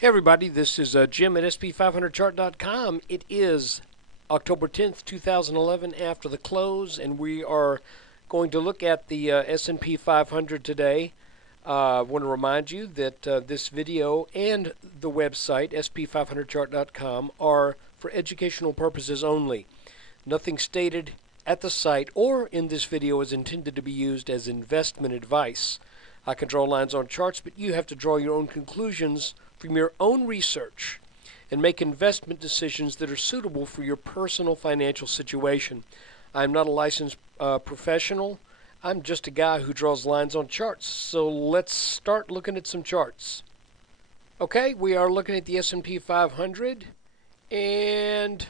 Hey everybody, this is Jim at SP500chart.com. It is October 10th, 2011 after the close, and we are going to look at the S&P 500 today. I want to remind you that this video and the website, SP500chart.com, are for educational purposes only. Nothing stated at the site or in this video is intended to be used as investment advice. I can draw lines on charts, but you have to draw your own conclusions from your own research and make investment decisions that are suitable for your personal financial situation. I'm not a licensed professional. I'm just a guy who draws lines on charts. So let's start looking at some charts. Okay, we are looking at the S&P 500, and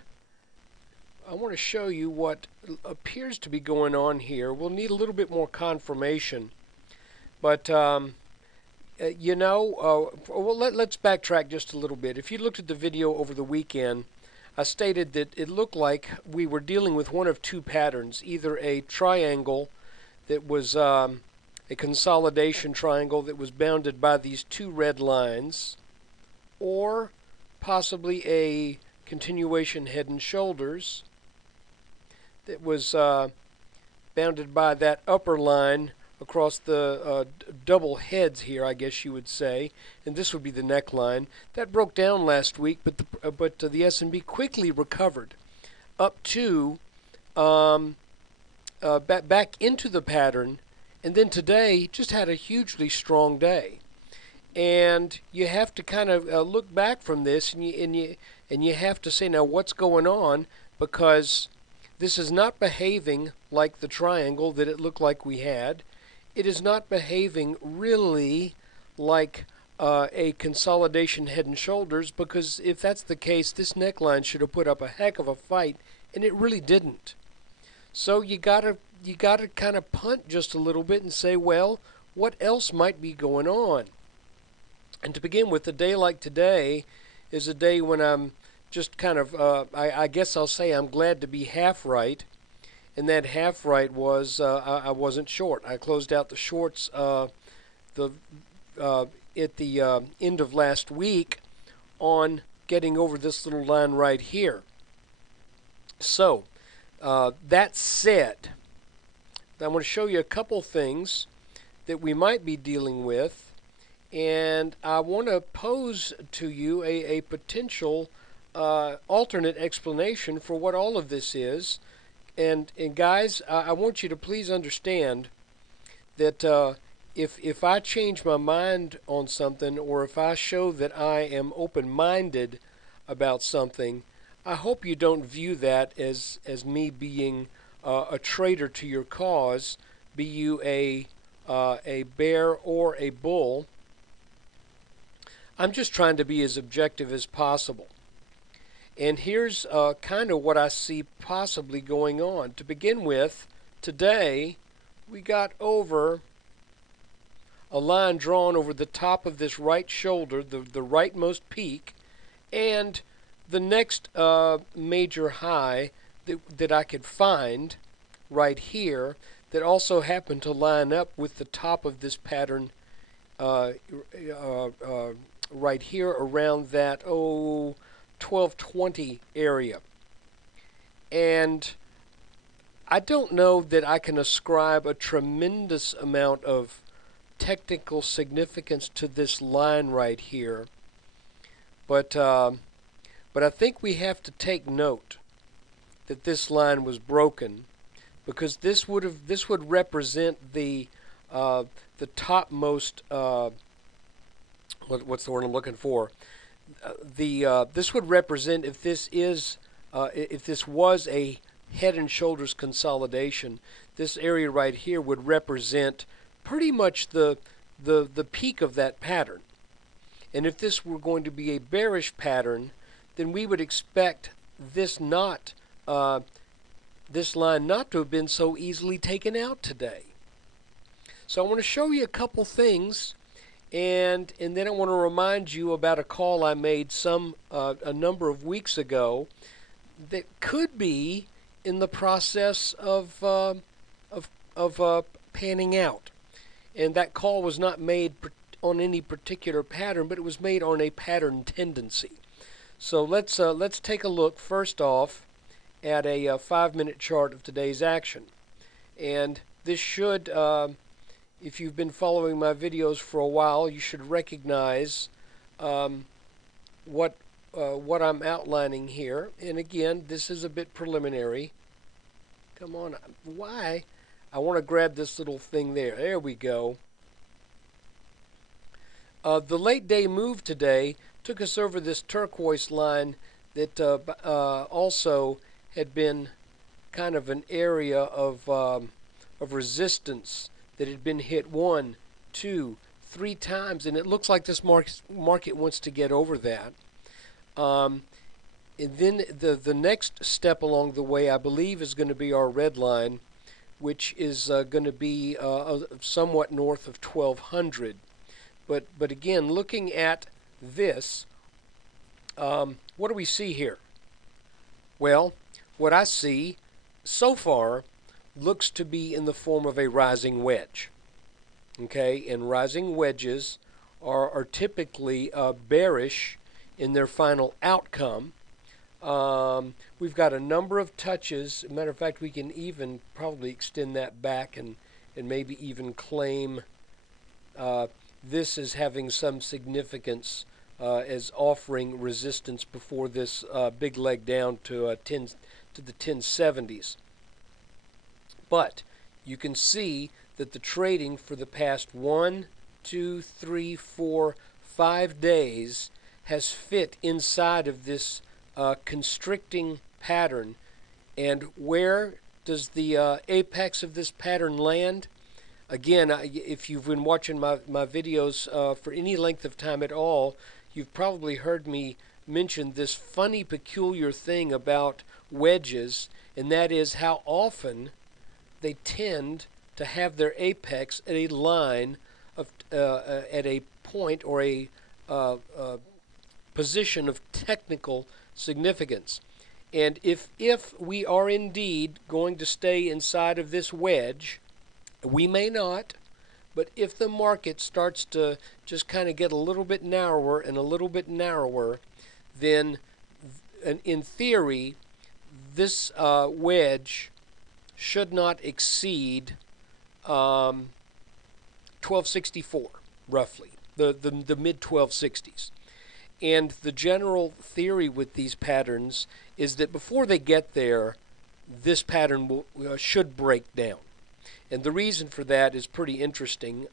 I want to show you what appears to be going on here. We'll need a little bit more confirmation, but let's backtrack just a little bit. If you looked at the video over the weekend, I stated that it looked like we were dealing with one of two patterns, either a triangle that was a consolidation triangle that was bounded by these two red lines, or possibly a continuation head and shoulders that was bounded by that upper line across the double heads here, I guess you would say, and this would be the neckline. That broke down last week, but the S&P quickly recovered up to back into the pattern, and then today just had a hugely strong day. And you have to kind of look back from this, and you have to say, now what's going on, because this is not behaving like the triangle that it looked like we had. It is not behaving really like a consolidation head and shoulders, because if that's the case, this neckline should have put up a heck of a fight, and it really didn't. So you gotta kind of punt just a little bit and say, well, what else might be going on? And to begin with, a day like today is a day when I'm just kind of, I guess I'll say I'm glad to be half right. And that half right was I wasn't short. I closed out the shorts at the end of last week on getting over this little line right here. So that said, I want to show you a couple things that we might be dealing with, and I want to pose to you a potential alternate explanation for what all of this is. And guys, I want you to please understand that if I change my mind on something, or if I show that I am open-minded about something, I hope you don't view that as me being a traitor to your cause, be you a bear or a bull. I'm just trying to be as objective as possible. And here's kind of what I see possibly going on. To begin with, today we got over a line drawn over the top of this right shoulder, the rightmost peak, and the next major high that I could find right here that also happened to line up with the top of this pattern right here around that 1220 area. And I don't know that I can ascribe a tremendous amount of technical significance to this line right here, but I think we have to take note that this line was broken, because this would represent the topmost what's the word I'm looking for? This would represent, if this was a head and shoulders consolidation, this area right here would represent pretty much the peak of that pattern. And if this were going to be a bearish pattern, then we would expect this line not to have been so easily taken out today. So I want to show you a couple things. And then I want to remind you about a call I made a number of weeks ago that could be in the process of panning out. And that call was not made on any particular pattern, but it was made on a pattern tendency. So let's take a look first off at a 5-minute chart of today's action. And this should, if you've been following my videos for a while, you should recognize what I'm outlining here. And again, this is a bit preliminary. Come on, why? I want to grab this little thing there. There we go. The late day move today took us over this turquoise line that also had been kind of an area of resistance that had been hit 1, 2, 3 times, and it looks like this market wants to get over that. And then the next step along the way, I believe, is going to be our red line, which is going to be somewhat north of 1200. But again, looking at this, what do we see here? Well, what I see so far looks to be in the form of a rising wedge. Okay, and rising wedges are typically bearish in their final outcome. We've got a number of touches. As a matter of fact, we can even probably extend that back and maybe even claim this as having some significance as offering resistance before this big leg down to the 1070s. But you can see that the trading for the past 1, 2, 3, 4, 5 days has fit inside of this constricting pattern. And where does the apex of this pattern land? Again, if you've been watching my videos for any length of time at all, you've probably heard me mention this funny, peculiar thing about wedges, and that is how often they tend to have their apex at a line of at a point or a position of technical significance. And if we are indeed going to stay inside of this wedge, we may not, but if the market starts to just kind of get a little bit narrower and a little bit narrower, then in theory, this wedge should not exceed 1264, roughly, the mid-1260s. And the general theory with these patterns is that before they get there, this pattern should break down. And the reason for that is pretty interesting.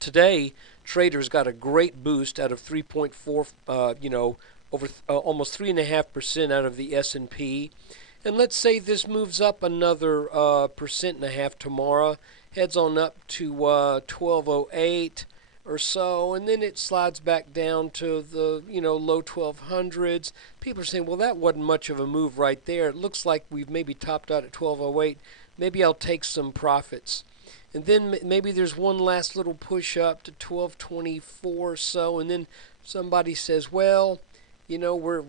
Today, traders got a great boost out of 3.4, over almost 3.5% out of the S&P. And let's say this moves up another 1.5% tomorrow, heads on up to 1208 or so, and then it slides back down to the low 1200s. People are saying, well, that wasn't much of a move right there. It looks like we've maybe topped out at 1208. Maybe I'll take some profits. And then maybe there's one last little push up to 1224 or so, and then somebody says, well, we're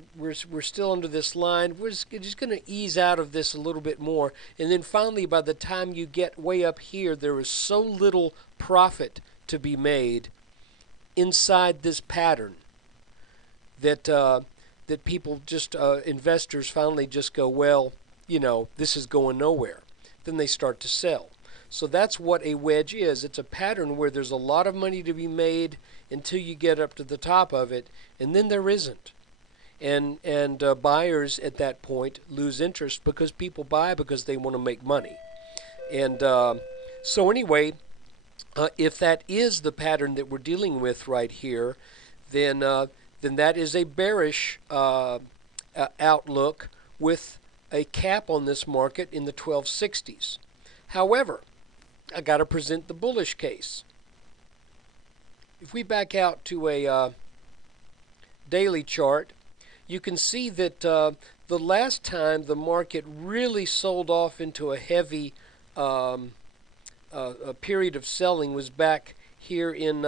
still under this line. We're just going to ease out of this a little bit more. And then finally, by the time you get way up here, there is so little profit to be made inside this pattern that that people just investors finally just go, well, this is going nowhere. Then they start to sell. So that's what a wedge is. It's a pattern where there's a lot of money to be made until you get up to the top of it, and then there isn't. And buyers at that point lose interest because people buy because they want to make money. And so anyway, if that is the pattern that we're dealing with right here, then that is a bearish outlook with a cap on this market in the 1260s. However, I got to present the bullish case. If we back out to a daily chart, you can see that the last time the market really sold off into a heavy a period of selling was back here in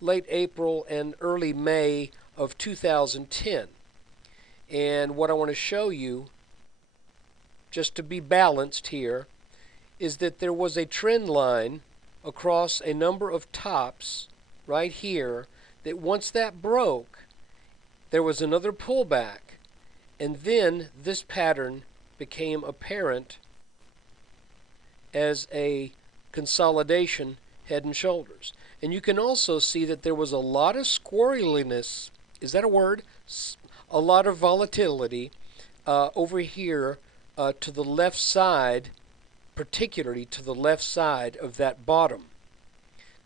late April and early May of 2010. And what I want to show you, just to be balanced here, is that there was a trend line across a number of tops right here that once that broke, there was another pullback, and then this pattern became apparent as a consolidation head and shoulders. And you can also see that there was a lot of squirreliness, is that a word? A lot of volatility over here to the left side, particularly to the left side of that bottom.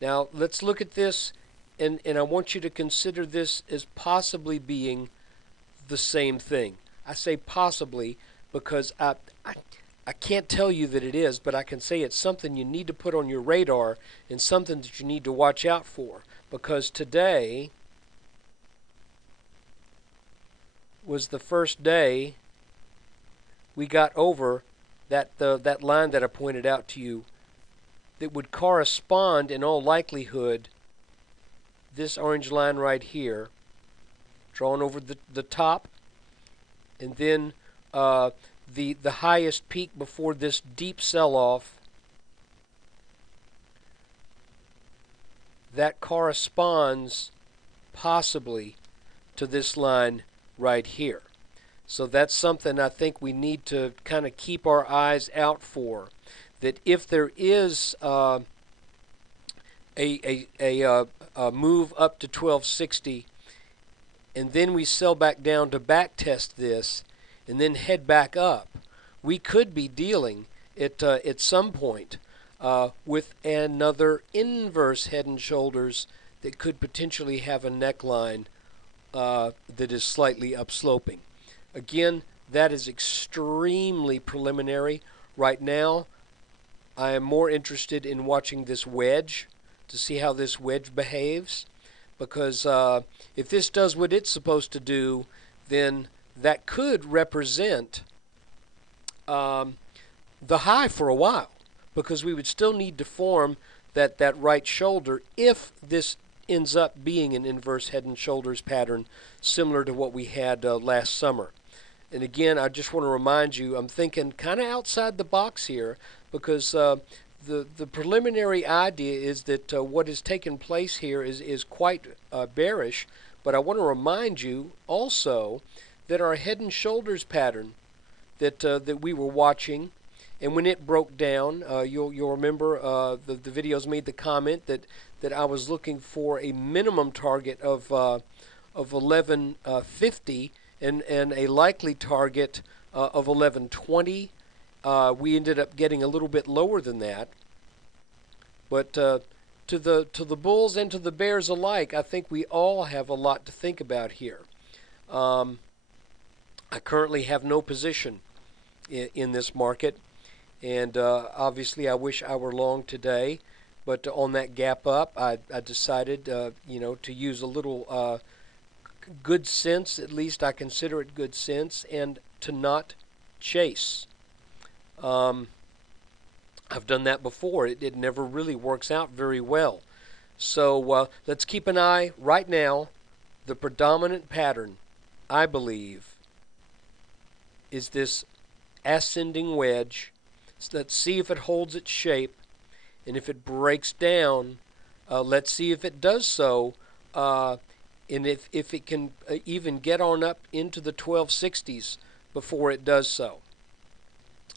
Now let's look at this, and I want you to consider this as possibly being the same thing. I say possibly because I can't tell you that it is, but I can say it's something you need to put on your radar and something that you need to watch out for, because today was the first day we got over that line that I pointed out to you that would correspond in all likelihood this orange line right here, drawn over the top, and then the highest peak before this deep sell-off, that corresponds possibly to this line right here. So that's something I think we need to kind of keep our eyes out for, that if there is a move up to 1260 and then we sell back down to back test this and then head back up, we could be dealing at some point with another inverse head and shoulders that could potentially have a neckline that is slightly upsloping. Again, that is extremely preliminary. Right now, I am more interested in watching this wedge to see how this wedge behaves, because if this does what it's supposed to do, then that could represent the high for a while, because we would still need to form that right shoulder if this ends up being an inverse head and shoulders pattern similar to what we had last summer. And again, I just want to remind you, I'm thinking kind of outside the box here, because the preliminary idea is that what has taken place here is quite bearish. But I want to remind you also that our head and shoulders pattern that we were watching, and when it broke down, you'll remember the videos made the comment that I was looking for a minimum target of 1150 and a likely target of 1120. We ended up getting a little bit lower than that, but to the bulls and to the bears alike, I think we all have a lot to think about here. I currently have no position in this market, and obviously I wish I were long today, but on that gap up, I decided to use a little good sense, at least I consider it good sense, and to not chase. I've done that before. It never really works out very well. So let's keep an eye right now. The predominant pattern, I believe, is this ascending wedge. So let's see if it holds its shape, and if it breaks down, let's see if it does so, and if it can even get on up into the 1260s before it does so.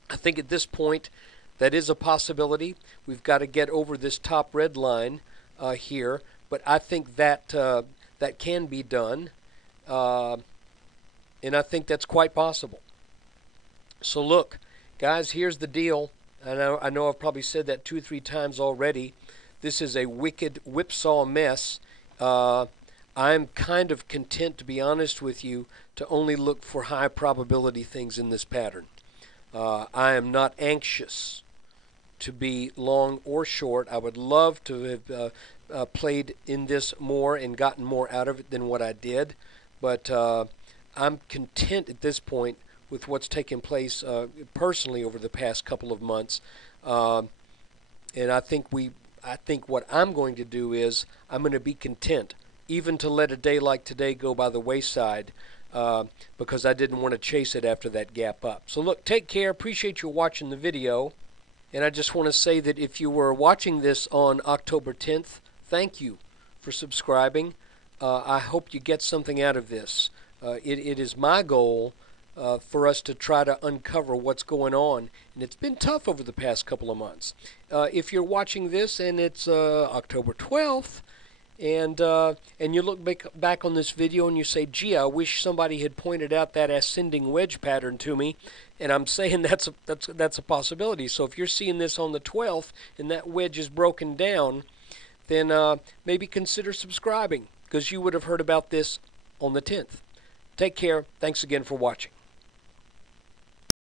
I think at this point that is a possibility. We've got to get over this top red line here, but I think that that can be done, and I think that's quite possible. So look, guys, here's the deal. I know I've probably said that 2 or 3 times already. This is a wicked whipsaw mess. I'm kind of content, to be honest with you, to only look for high probability things in this pattern. I am not anxious to be long or short. I would love to have played in this more and gotten more out of it than what I did, but I'm content at this point with what's taken place personally over the past couple of months, and I think what I'm going to do is I'm going to be content even to let a day like today go by the wayside, because I didn't want to chase it after that gap up. So look, take care. Appreciate you watching the video, and I just want to say that if you were watching this on October 10th, thank you for subscribing. I hope you get something out of this. It is my goal for us to try to uncover what's going on, and it's been tough over the past couple of months. If you're watching this and it's October 12th, and you look back on this video and you say, gee, I wish somebody had pointed out that ascending wedge pattern to me, and I'm saying that's a possibility. So if you're seeing this on the 12th and that wedge is broken down, then maybe consider subscribing, because you would have heard about this on the 10th. Take care. Thanks again for watching.